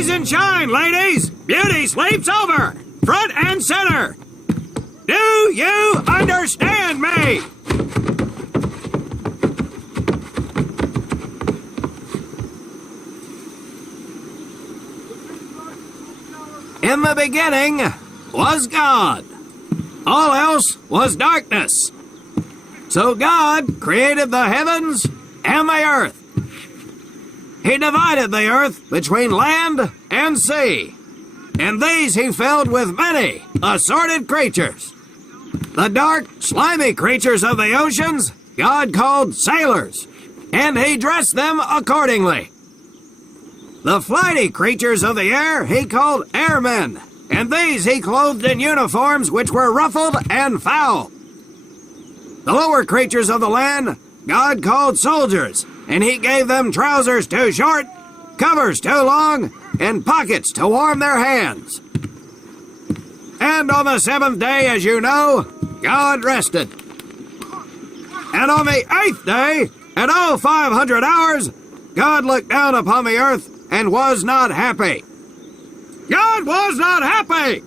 Rise and shine, ladies! Beauty sleeps over! Front and center! Do you understand me? In the beginning was God. All else was darkness. So God created the heavens and the earth. He divided the earth between land and sea, and these he filled with many assorted creatures. The dark, slimy creatures of the oceans God called sailors, and he dressed them accordingly. The flighty creatures of the air he called airmen, and these he clothed in uniforms which were ruffled and foul. The lower creatures of the land God called soldiers, and he gave them trousers too short, covers too long, and pockets to warm their hands. And on the seventh day, as you know, God rested. And on the eighth day, at all 500 hours, God looked down upon the earth and was not happy. God was not happy!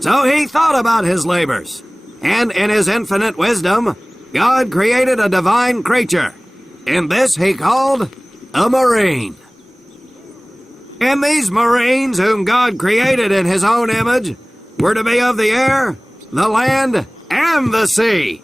So he thought about his labors, and in his infinite wisdom, God created a divine creature, and this he called a marine. And these marines whom God created in his own image were to be of the air, the land, and the sea.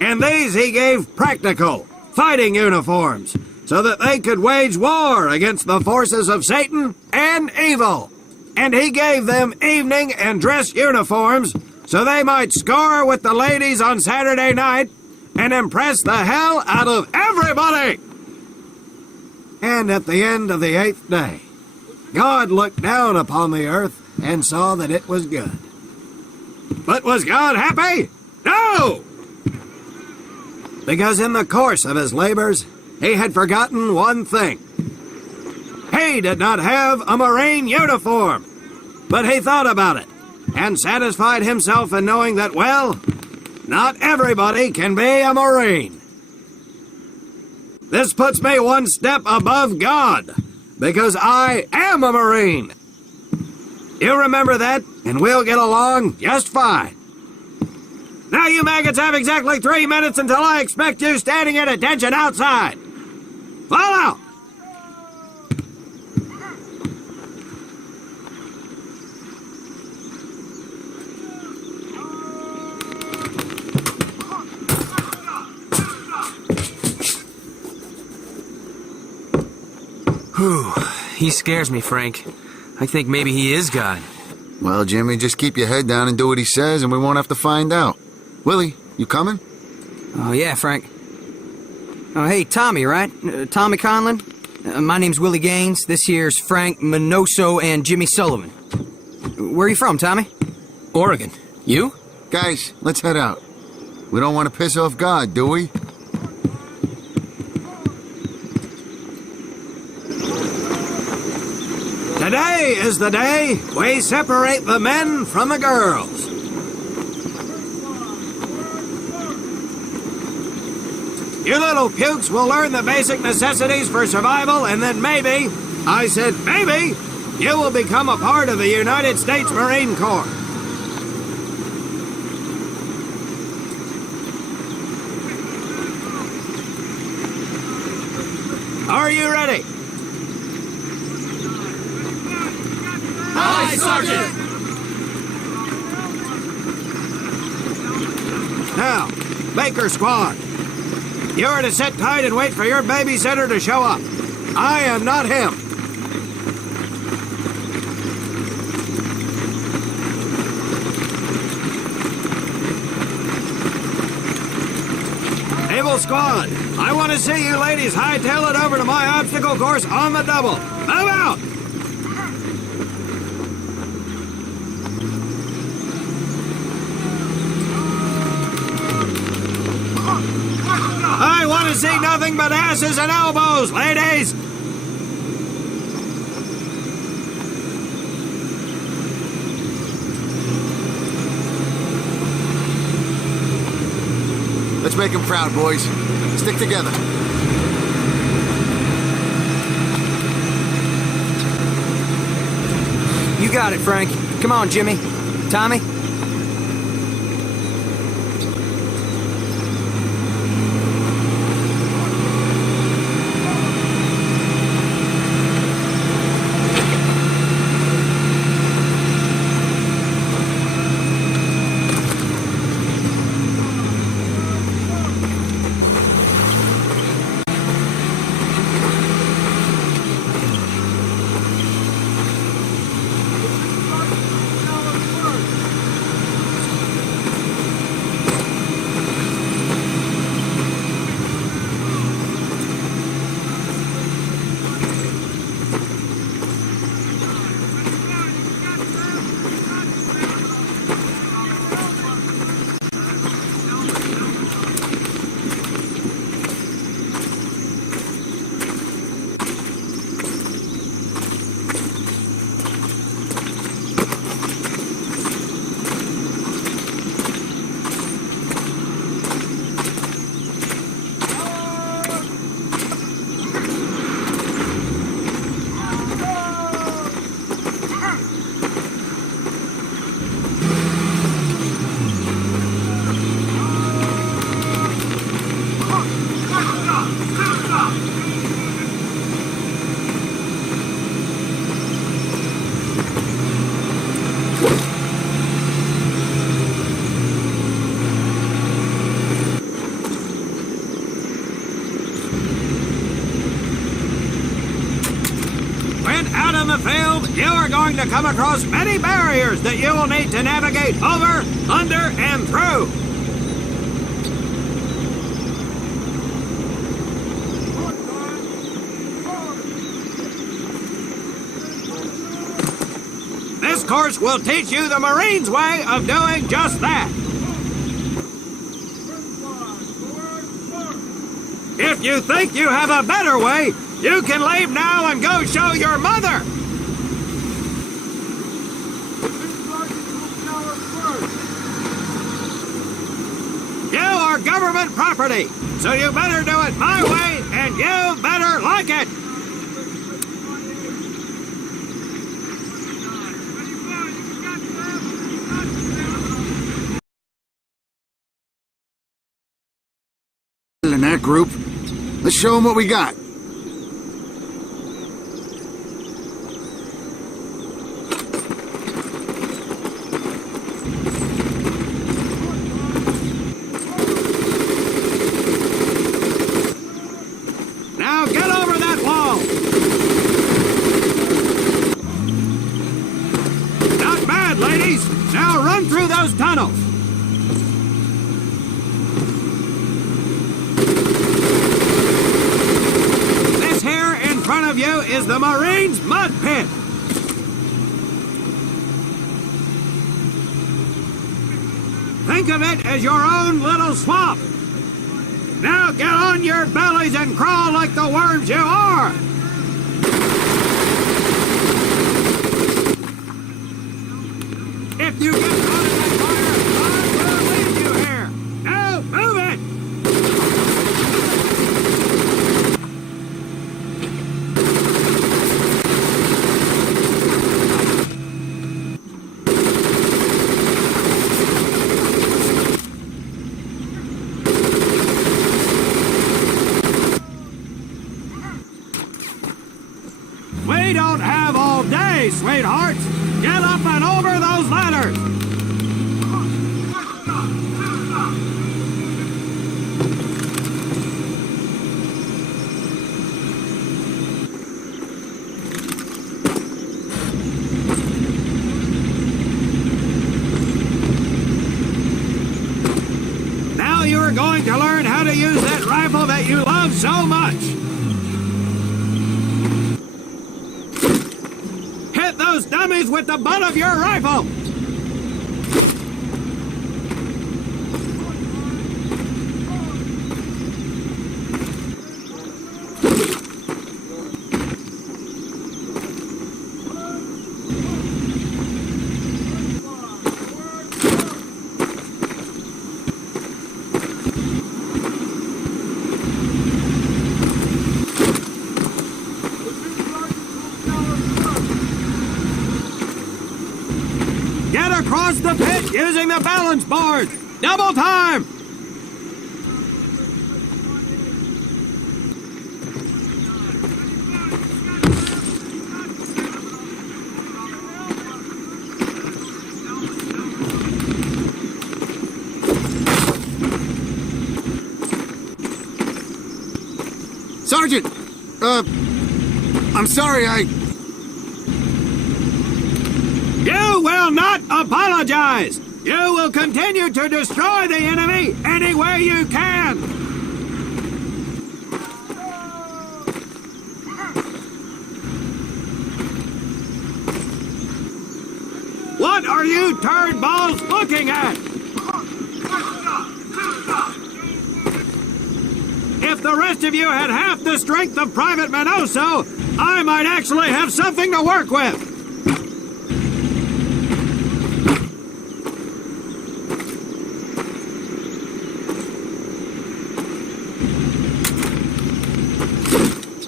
And these he gave practical, fighting uniforms, so that they could wage war against the forces of Satan and evil. And he gave them evening and dress uniforms, so they might score with the ladies on Saturday night and impress the hell out of everybody. And at the end of the eighth day, God looked down upon the earth and saw that it was good. But was God happy? No! Because in the course of his labors, he had forgotten one thing. He did not have a marine uniform, but he thought about it and satisfied himself in knowing that, well, not everybody can be a marine. This puts me one step above God, because I am a marine. You remember that, and we'll get along just fine. Now you maggots have exactly 3 minutes until I expect you standing at attention outside. Follow! Whew. He scares me, Frank. I think maybe he is God. Well, Jimmy, just keep your head down and do what he says, and we won't have to find out. Willie, you coming? Oh, yeah, Frank. Oh, hey, Tommy, right? Tommy Conlon? My name's Willie Gaines. This here's Frank Minoso and Jimmy Sullivan. Where are you from, Tommy? Oregon. You? Guys, let's head out. We don't want to piss off God, do we? Today is the day we separate the men from the girls. You little pukes will learn the basic necessities for survival, and then maybe, I said maybe, you will become a part of the United States Marine Corps. Are you ready? Aye, Sergeant! Now, Baker Squad, you are to sit tight and wait for your babysitter to show up. I am not him. Naval Squad, I want to see you ladies hightail it over to my obstacle course on the double. Move out! I want to see nothing but asses and elbows, ladies! Let's make him proud, boys. Stick together. got it, Frank. Come on, Jimmy. Tommy? Out in the field, you are going to come across many barriers that you will need to navigate over, under, and through. This course will teach you the Marines' way of doing just that. If you think you have a better way, you can leave now and go show your mother! You are government property, so you better do it my way, and you better like it! In that group, let's show them what we got. Now get over that wall! Not bad, ladies! Now run through those tunnels! This here in front of you is the Marines' mud pit! Think of it as your own little swamp! Now get on your bellies and crawl like the worms you are! If you get caught in that fire, I will leave you here! Now move it! We don't have all day, sweethearts! Get up and over those ladders! Now you're going to learn how to use that rifle that you love so much! Hit those dummies with the butt of your rifle! Cut across the pit using the balance board. Double time. Sergeant! I'm sorry, You will not apologize! You will continue to destroy the enemy any way you can! What are you turd balls looking at? If the rest of you had half the strength of Private Minoso, I might actually have something to work with!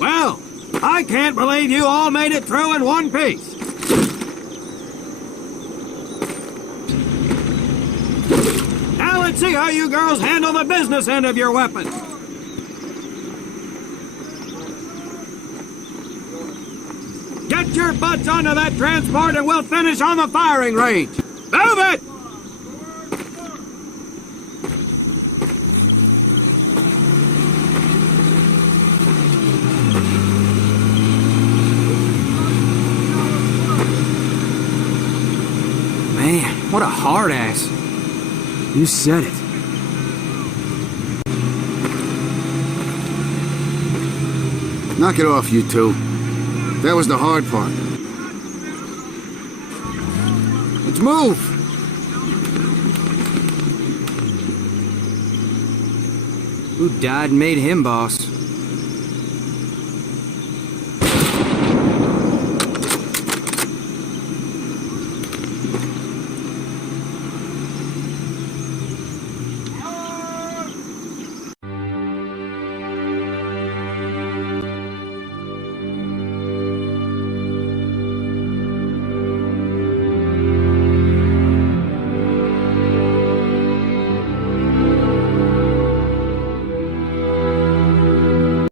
Well, I can't believe you all made it through in one piece. Now let's see how you girls handle the business end of your weapons. Get your butts onto that transport and we'll finish on the firing range. Move it! Man, what a hard ass. You said it. Knock it off, you two. That was the hard part. Let's move! Who died and made him boss?